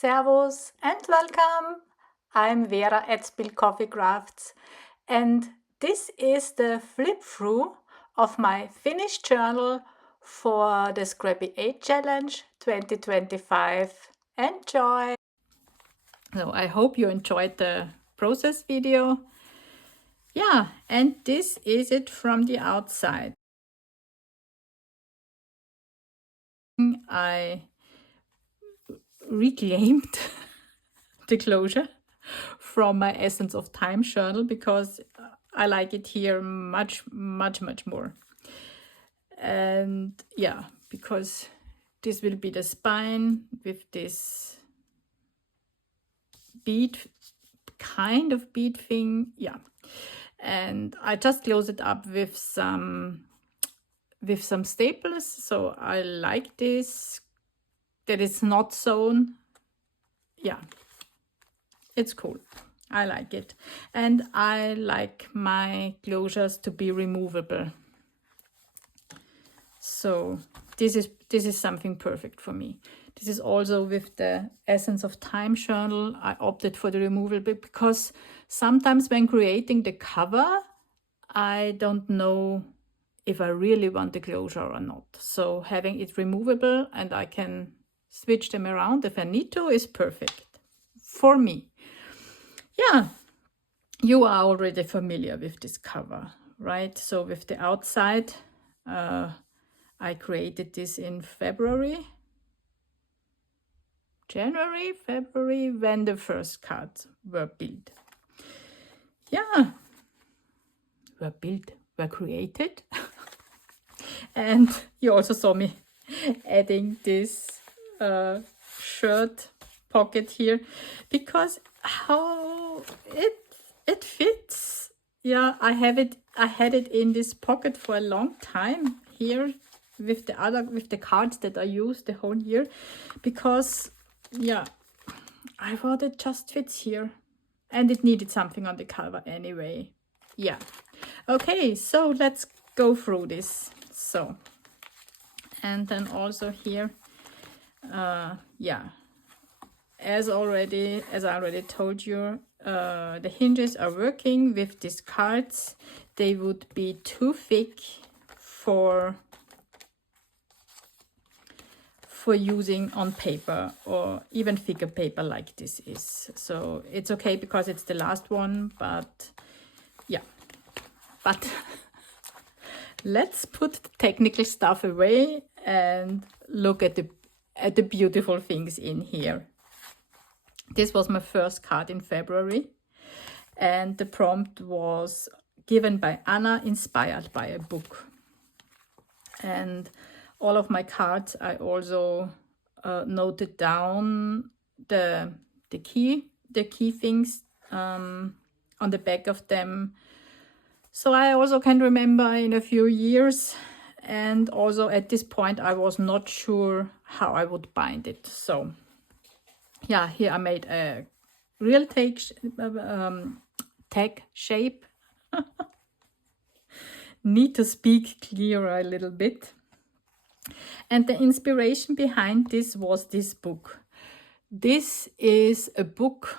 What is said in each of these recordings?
Servus and welcome. I'm Vera at Spill Coffee Crafts, and this is the flip through of my finished journal for the Scrappy 8 Challenge 2025. Enjoy! So, I hope you enjoyed the process video. Yeah, and this is it from the outside. I reclaimed the closure from my Essence of Time journal because I like it here much more. And yeah, because this will be the spine with this bead, kind of bead thing. Yeah. And I just close it up with some staples. So I like this, that it's not sewn. Yeah, it's cool. I like it. And I like my closures to be removable. So this is something perfect for me. This is also with the Essence of Time journal. I opted for the removable because sometimes when creating the cover, I don't know if I really want the closure or not. So having it removable and I can switch them around if I need to is perfect for me. Yeah, you are already familiar with this cover, right? So with the outside, I created this in January, February, when the first cards were built. Yeah, were created. And you also saw me adding this shirt pocket here because how it fits. Yeah, I had it in this pocket for a long time here with the cards that I used the whole year because yeah, I thought it just fits here and it needed something on the cover anyway. Yeah. Okay, so let's go through this. So, and then also here, yeah, as I already told you, the hinges are working with these cards. They would be too thick for using on paper or even thicker paper like this is. So it's okay because it's the last one, but yeah, but let's put the technical stuff away and look at the beautiful things in here. This was my first card in February, and the prompt was given by Anna, inspired by a book. And all of my cards, I also noted down the key things on the back of them. So I also can remember in a few years, and also at this point I was not sure how I would bind it. So yeah, here I made a real tag shape. Need to speak clearer a little bit. And the inspiration behind this was this book. This is a book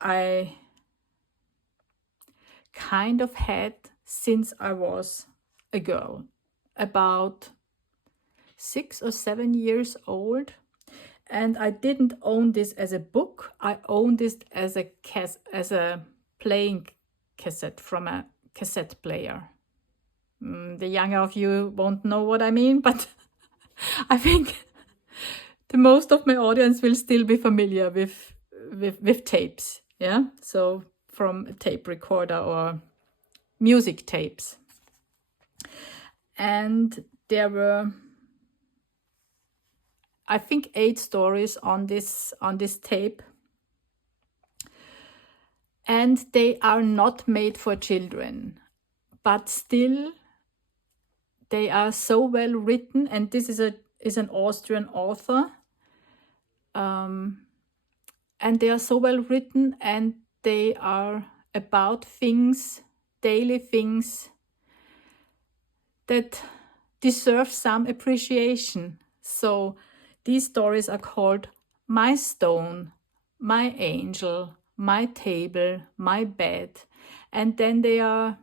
I kind of had since I was a girl, about 6 or 7 years old. And I didn't own this as a book. I owned this as a playing cassette from a cassette player. The younger of you won't know what I mean, but I think the most of my audience will still be familiar with tapes. Yeah, so from a tape recorder or music tapes. And there were, I think, 8 stories on this tape, and they are not made for children, but still they are so well written. And this is an Austrian author, and they are so well written, and they are about things, daily things that deserve some appreciation. So these stories are called my stone, my angel, my table, my bed. And then they are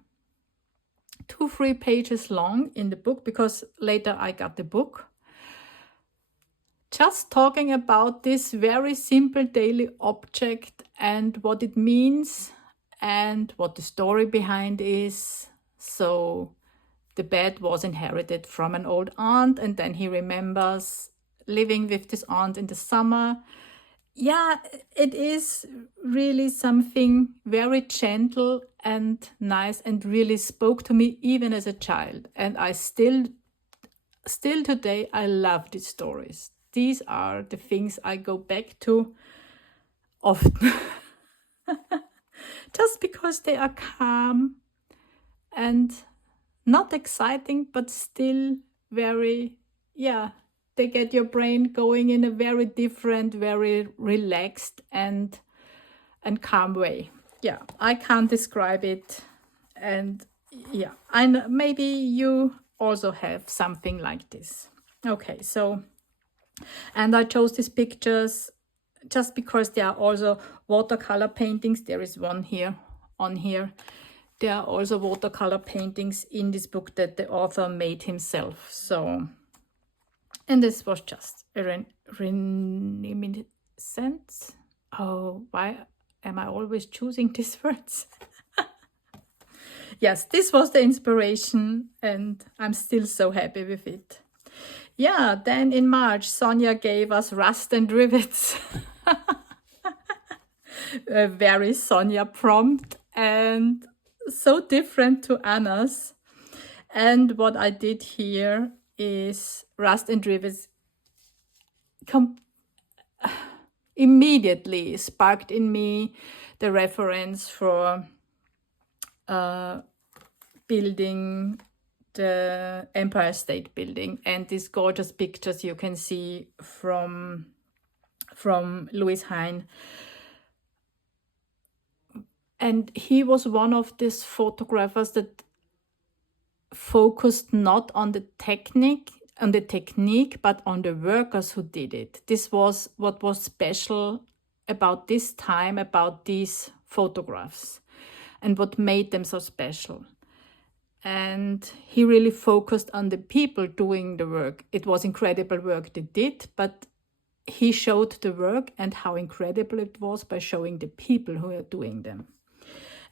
2-3 pages long in the book, because later I got the book. Just talking about this very simple daily object and what it means and what the story behind is. So the bed was inherited from an old aunt, and then he remembers living with this aunt in the summer. Yeah, it is really something very gentle and nice, and really spoke to me even as a child. And I still today, I love these stories. These are the things I go back to often. Just because they are calm and not exciting, but still very, they get your brain going in a very different, very relaxed and calm way. Yeah, I can't describe it. And yeah, I know maybe you also have something like this. Okay, so, and I chose these pictures just because there are also watercolor paintings. There is one here on here. There are also watercolor paintings in this book that the author made himself. So, and this was just a reminiscence. Oh, why am I always choosing these words? Yes, this was the inspiration, and I'm still so happy with it. Yeah, then in March, Sonia gave us Rust and Rivets. A very Sonia prompt and so different to Anna's. And what I did here is Rust and Rivets immediately sparked in me the reference for building the Empire State Building, and these gorgeous pictures you can see from Louis Hine. And he was one of these photographers that focused not on the technique, but on the workers who did it. This was what was special about this time, about these photographs, and what made them so special. And he really focused on the people doing the work. It was incredible work they did, but he showed the work and how incredible it was by showing the people who are doing them.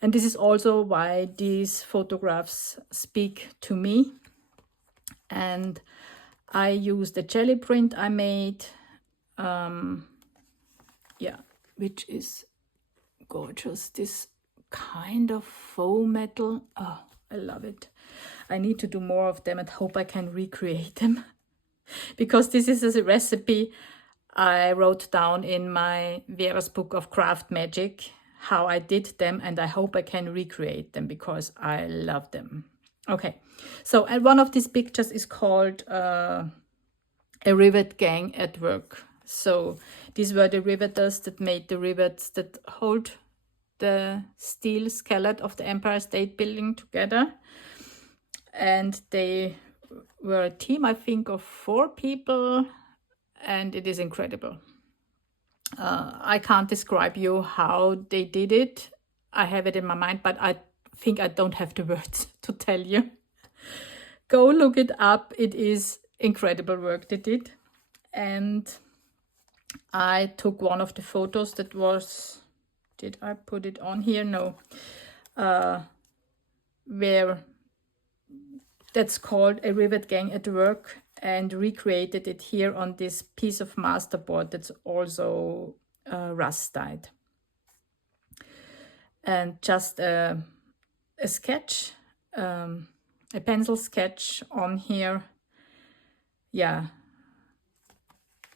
And this is also why these photographs speak to me. And I used the jelly print I made, which is gorgeous. This kind of faux metal. Oh, I love it. I need to do more of them and hope I can recreate them. Because this is a recipe I wrote down in my Vera's book of craft magic, how I did them, and I hope I can recreate them because I love them. Okay, so, and one of these pictures is called a rivet gang at work. So these were the riveters that made the rivets that hold the steel skeleton of the Empire State Building together. And they were a team, I think, of 4 people, and it is incredible. I can't describe you how they did it. I have it in my mind, but I think I don't have the words to tell you. Go look it up. It is incredible work they did. And I took one of the photos that was, did I put it on here? No. Where that's called A Rivet Gang at Work, and recreated it here on this piece of masterboard that's also rust dyed. And just a sketch, a pencil sketch on here. Yeah,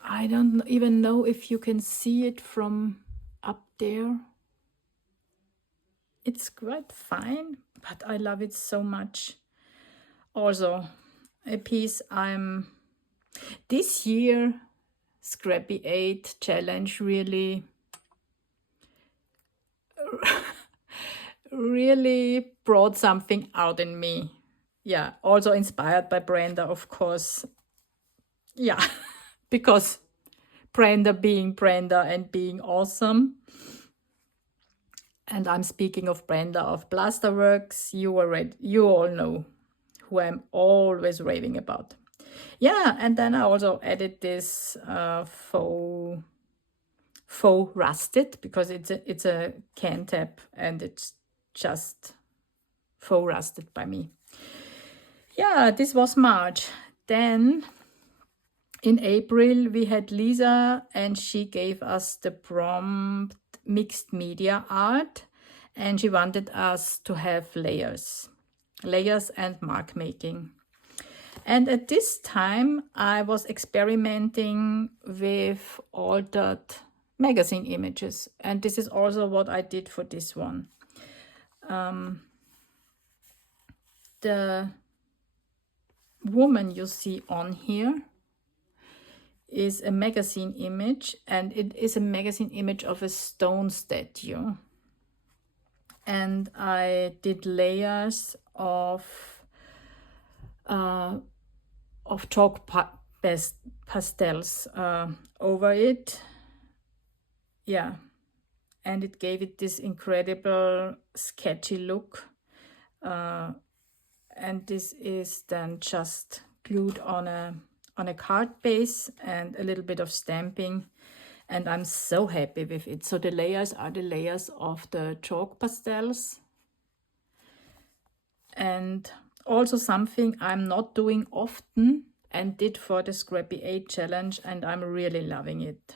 I don't even know if you can see it from up there. It's quite fine, but I love it so much. Also, a piece I'm this year Scrappy 8 challenge really brought something out in me. Yeah, also inspired by Brenda, of course. Yeah, because Brenda being Brenda and being awesome. And I'm speaking of Brenda of Plasterworks. You all know who I'm always raving about. Yeah, and then I also added this faux rusted, because it's a can tap and it's just faux rusted by me. Yeah, this was March. Then in April we had Lisa, and she gave us the prompt mixed media art, and she wanted us to have layers and mark making. And at this time I was experimenting with altered magazine images, and this is also what I did for this one. The woman you see on here is a magazine image, and it is a magazine image of a stone statue. And I did layers of chalk pastels over it. Yeah, and it gave it this incredible sketchy look. And this is then just glued on a card base and a little bit of stamping, and I'm so happy with it. So the layers are the layers of the chalk pastels, and also something I'm not doing often and did for the Scrappy 8 challenge, and I'm really loving it.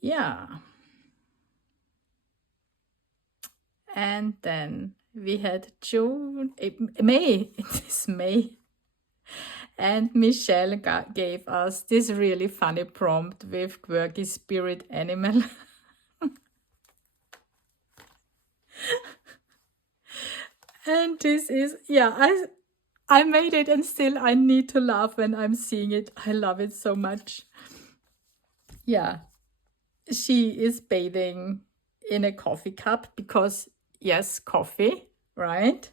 Yeah. And then we had May, it is May. And Michelle gave us this really funny prompt with quirky spirit animal. And this is, yeah, I made it, and still I need to laugh when I'm seeing it. I love it so much. Yeah, she is bathing in a coffee cup, because yes, coffee, right?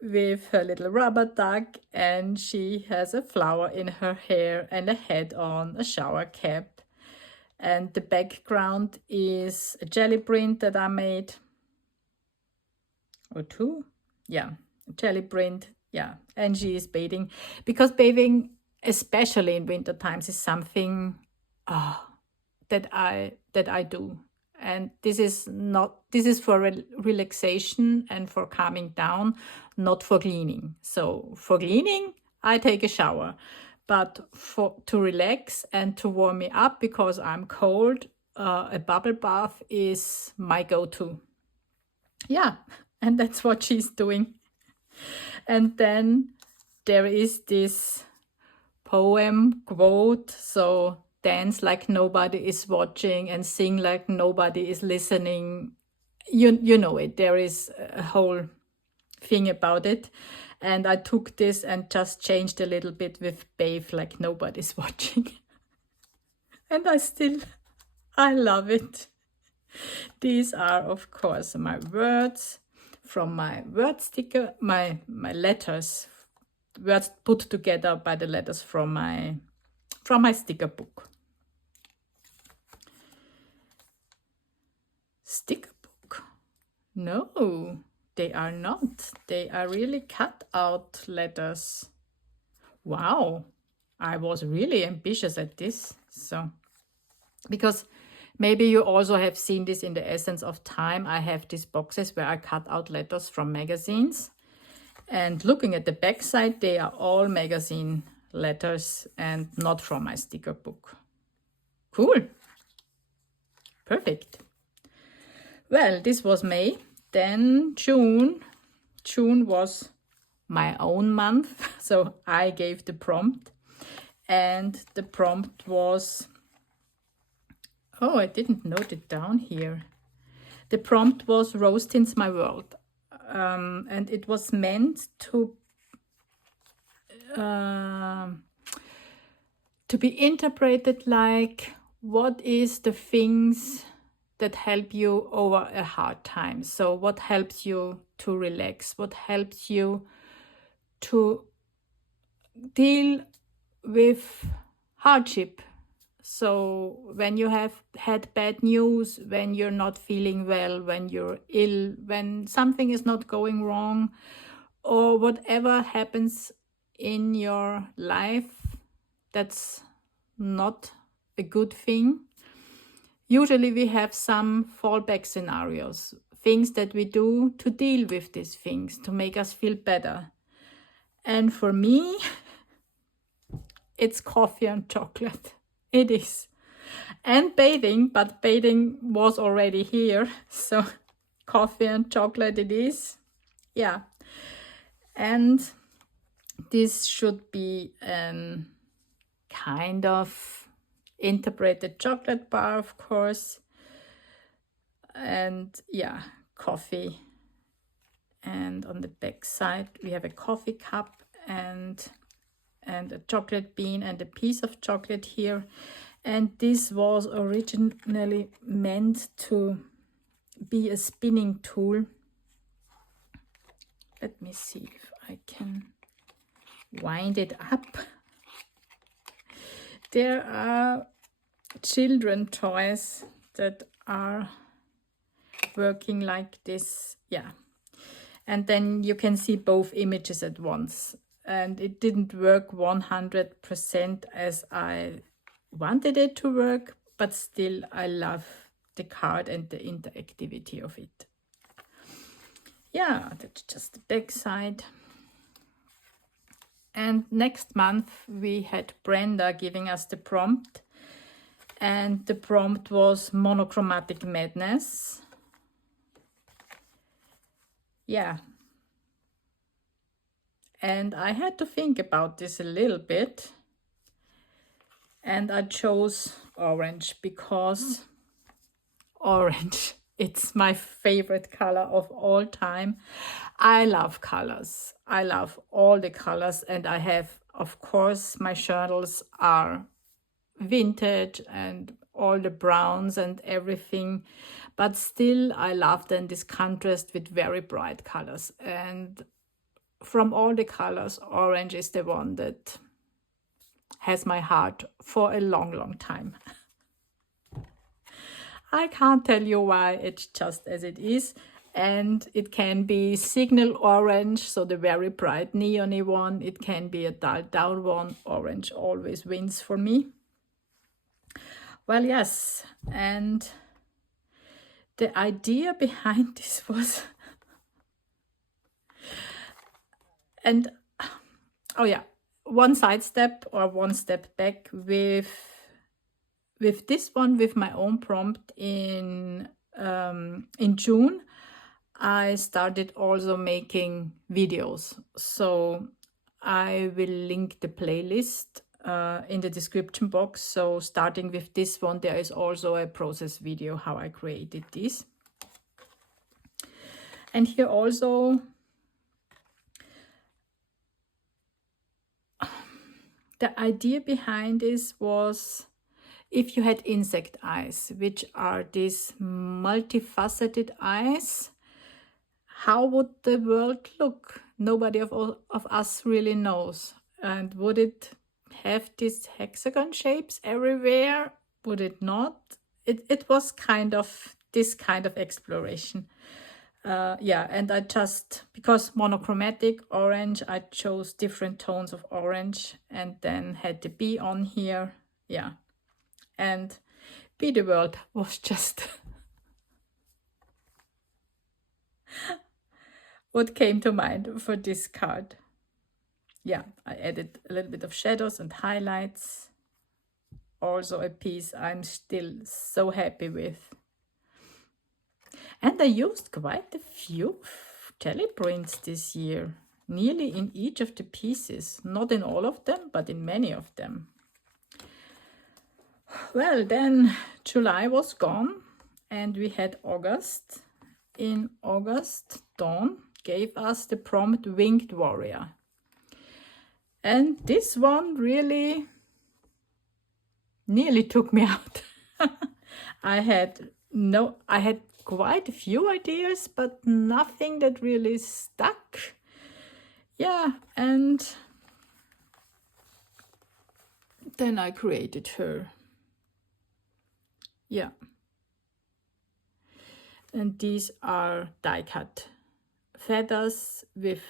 With her little rubber duck, and she has a flower in her hair and a hat on, a shower cap. And the background is a jelly print that I made. Or two? Yeah, jelly print. Yeah, and she is bathing, because bathing, especially in winter times, is something that I do. And this is for relaxation and for calming down, not for cleaning. So for cleaning, I take a shower, but to relax and to warm me up because I'm cold, a bubble bath is my go-to. Yeah, and that's what she's doing. And then there is this poem quote, so dance like nobody is watching and sing like nobody is listening. You know it. There is a whole thing about it. And I took this and just changed a little bit with bathe like nobody's watching. And I love it. These are, of course, my words from my word sticker, my letters, words put together by the letters from my sticker book. Sticker book? No, they are not. They are really cut out letters. Wow, I was really ambitious at this. So, because maybe you also have seen this in the Essence of Time. I have these boxes where I cut out letters from magazines. And looking at the back side, they are all magazine letters and not from my sticker book. Cool. Perfect. Well, this was May. Then June. June was my own month. So I gave the prompt. And the prompt was... Oh, I didn't note it down here. The prompt was Rose Tints My World. And it was meant to be interpreted like, what is the things that help you over a hard time? So what helps you to relax? What helps you to deal with hardship. So when you have had bad news, when you're not feeling well, when you're ill, when something is not going wrong, or whatever happens in your life that's not a good thing, usually we have some fallback scenarios, things that we do to deal with these things, to make us feel better. And for me, it's coffee and chocolate. It is. And bathing, but bathing was already here. So coffee and chocolate it is. Yeah. And this should be an kind of interpreted chocolate bar, of course. And yeah, coffee. And on the back side, we have a coffee cup and a chocolate bean and a piece of chocolate here. And this was originally meant to be a spinning tool. Let me see if I can wind it up. There are children toys that are working like this. Yeah. And then you can see both images at once. And it didn't work 100% as I wanted it to work, but still I love the card and the interactivity of it. Yeah, that's just the back side. And next month we had Brenda giving us the prompt, and the prompt was monochromatic madness. Yeah. And I had to think about this a little bit. And I chose orange because orange, it's my favorite color of all time. I love colors. I love all the colors. And I have, of course, my journals are vintage and all the browns and everything. But still, I love then this contrast with very bright colors. And from all the colors, orange is the one that has my heart for a long, long time. I can't tell you why, it's just as it is. And it can be signal orange, so the very bright neon-y one. It can be a dull down one. Orange always wins for me. Well, yes, and the idea behind this was, and oh yeah, one side step or one step back with this one, with my own prompt in June. I started also making videos, so I will link the playlist in the description box. So starting with this one, there is also a process video how I created this. And here also the idea behind this was, if you had insect eyes, which are these multifaceted eyes, how would the world look? Nobody of us really knows. And would it have these hexagon shapes everywhere? Would it not? It was kind of this kind of exploration. Yeah, and I just, because monochromatic orange, I chose different tones of orange and then had the bee on here. Yeah, and Be the World was just what came to mind for this card. Yeah, I added a little bit of shadows and highlights. Also a piece I'm still so happy with. And I used quite a few jelly prints this year, nearly in each of the pieces. Not in all of them, but in many of them. Well, then July was gone and we had August. In August, Dawn gave us the prompt Winged Warrior. And this one really nearly took me out. I had quite a few ideas, but nothing that really stuck. Yeah, and then I created her. Yeah. And these are die-cut feathers with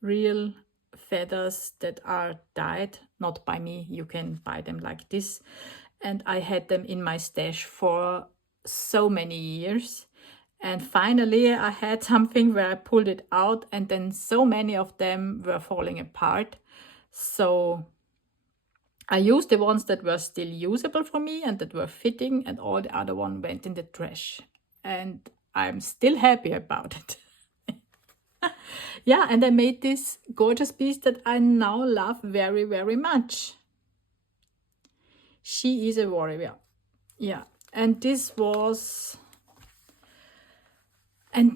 real feathers that are dyed, not by me. You can buy them like this. And I had them in my stash for so many years. And finally I had something where I pulled it out, and then so many of them were falling apart. So I used the ones that were still usable for me and that were fitting, and all the other one went in the trash. And I'm still happy about it. Yeah, and I made this gorgeous piece that I now love very, very much. She is a warrior. Yeah, and this was and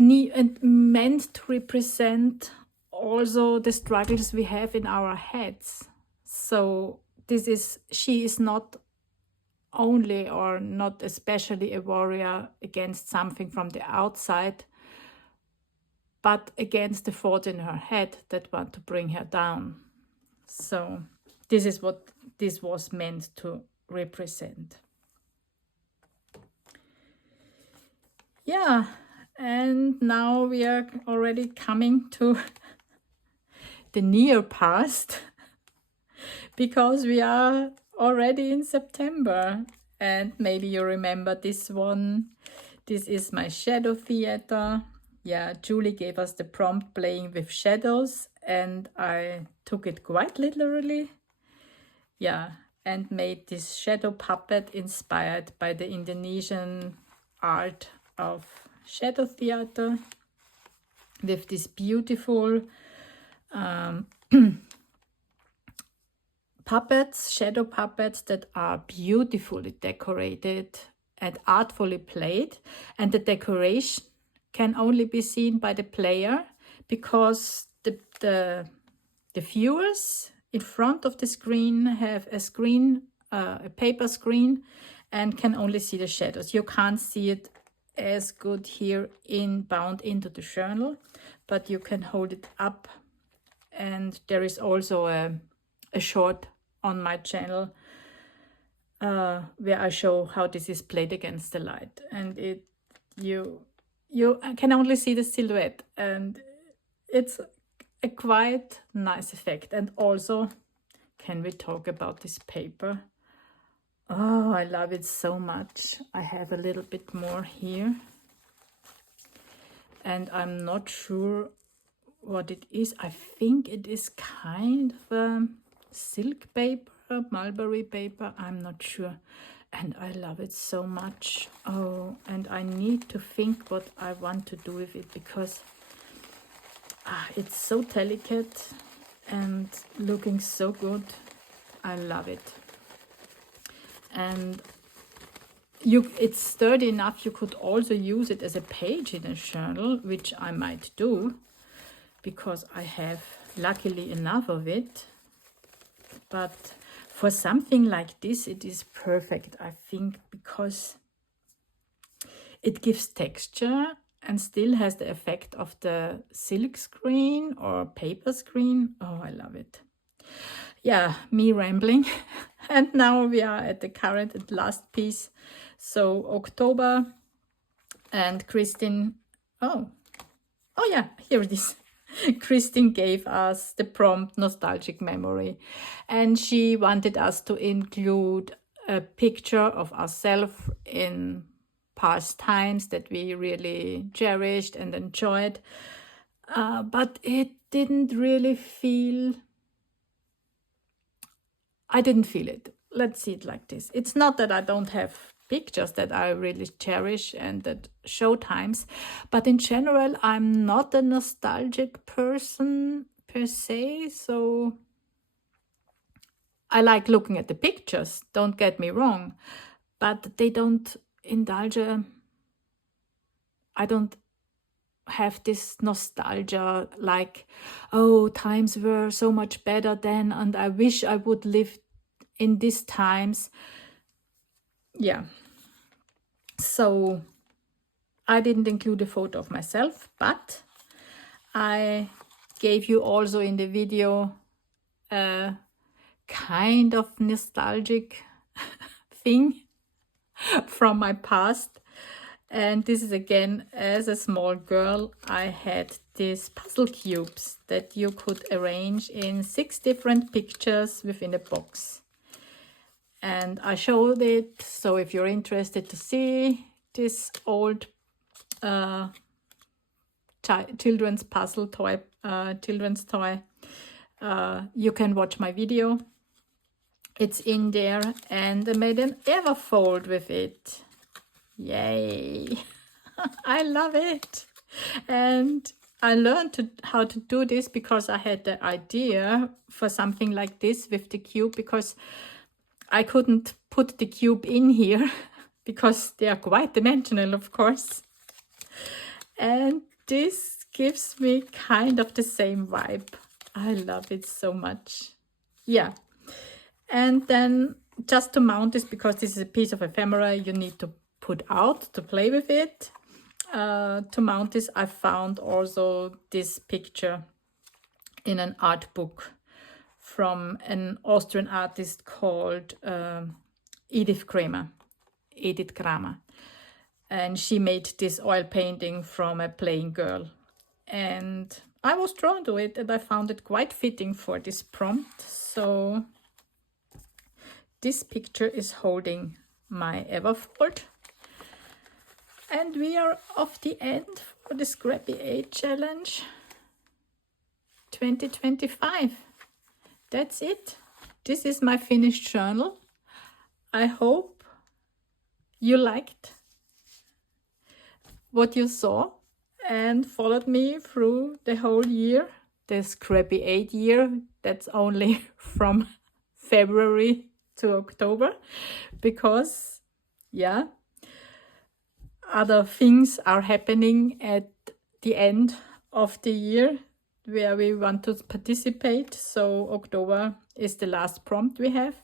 meant to represent also the struggles we have in our heads. So she is not only or not especially a warrior against something from the outside, but against the thoughts in her head that want to bring her down. So this is what this was meant to represent. Yeah, and now we are already coming to the near past, because we are already in September. And maybe you remember this one. This is my shadow theater. Yeah, Julie gave us the prompt playing with shadows, and I took it quite literally. Yeah, and made this shadow puppet inspired by the Indonesian art of shadow theater, with this beautiful puppets, shadow puppets that are beautifully decorated and artfully played. And the decoration can only be seen by the player, because the viewers in front of the screen have a screen, a paper screen, and can only see the shadows. You can't see it as good here bound into the journal, but you can hold it up. And there is also a short on my channel where I show how this is played against the light, and you can only see the silhouette, and it's a quite nice effect. And also, can we talk about this paper? Oh, I love it so much. I have a little bit more here, and I'm not sure what it is. I think it is kind of silk paper, mulberry paper, I'm not sure. And I love it so much. Oh, and I need to think what I want to do with it, because it's so delicate and looking so good. I love it. And it's sturdy enough. You could also use it as a page in a journal, which I might do, because I have luckily enough of it. But for something like this, it is perfect, I think, because it gives texture and still has the effect of the silk screen or paper screen. Oh, I love it. Yeah, me rambling. And now we are at the current and last piece. So October, and Christine, oh yeah, here it is. Christine gave us the prompt nostalgic memory, and she wanted us to include a picture of ourselves in past times that we really cherished and enjoyed, but it didn't really feel, I didn't feel it. Let's see it like this. It's not that I don't have pictures that I really cherish and that show times, but in general I'm not a nostalgic person per se. So I like looking at the pictures, don't get me wrong, but they don't indulge. I don't have this nostalgia like, oh, times were so much better then and I wish I would live in these times. Yeah, so I didn't include a photo of myself, but I gave you also in the video a kind of nostalgic thing from my past. And this is again, as a small girl, I had these puzzle cubes that you could arrange in 6 different pictures within a box. And I showed it, so if you're interested to see this old children's puzzle toy, children's toy, you can watch my video. It's in there, and I made an Everfold with it. Yay! I love it. And I learned how to do this because I had the idea for something like this with the cube, because I couldn't put the cube in here because they are quite dimensional, of course. And this gives me kind of the same vibe. I love it so much. Yeah. And then just to mount this, because this is a piece of ephemera you need to put out to play with it. To mount this, I found also this picture in an art book from an Austrian artist called Edith Kramer. And she made this oil painting from a playing girl. And I was drawn to it, and I found it quite fitting for this prompt. So this picture is holding my Everfold. And we are off the end for the Scrappy 8 Challenge 2025. That's it. This is my finished journal. I hope you liked what you saw and followed me through the whole year. The Scrappy 8 year, that's only from February to October, because yeah, other things are happening at the end of the year where we want to participate. So October is the last prompt we have.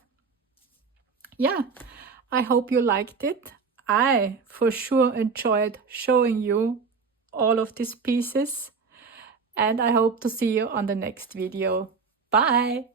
Yeah, I hope you liked it. I for sure enjoyed showing you all of these pieces, and I hope to see you on the next video. Bye!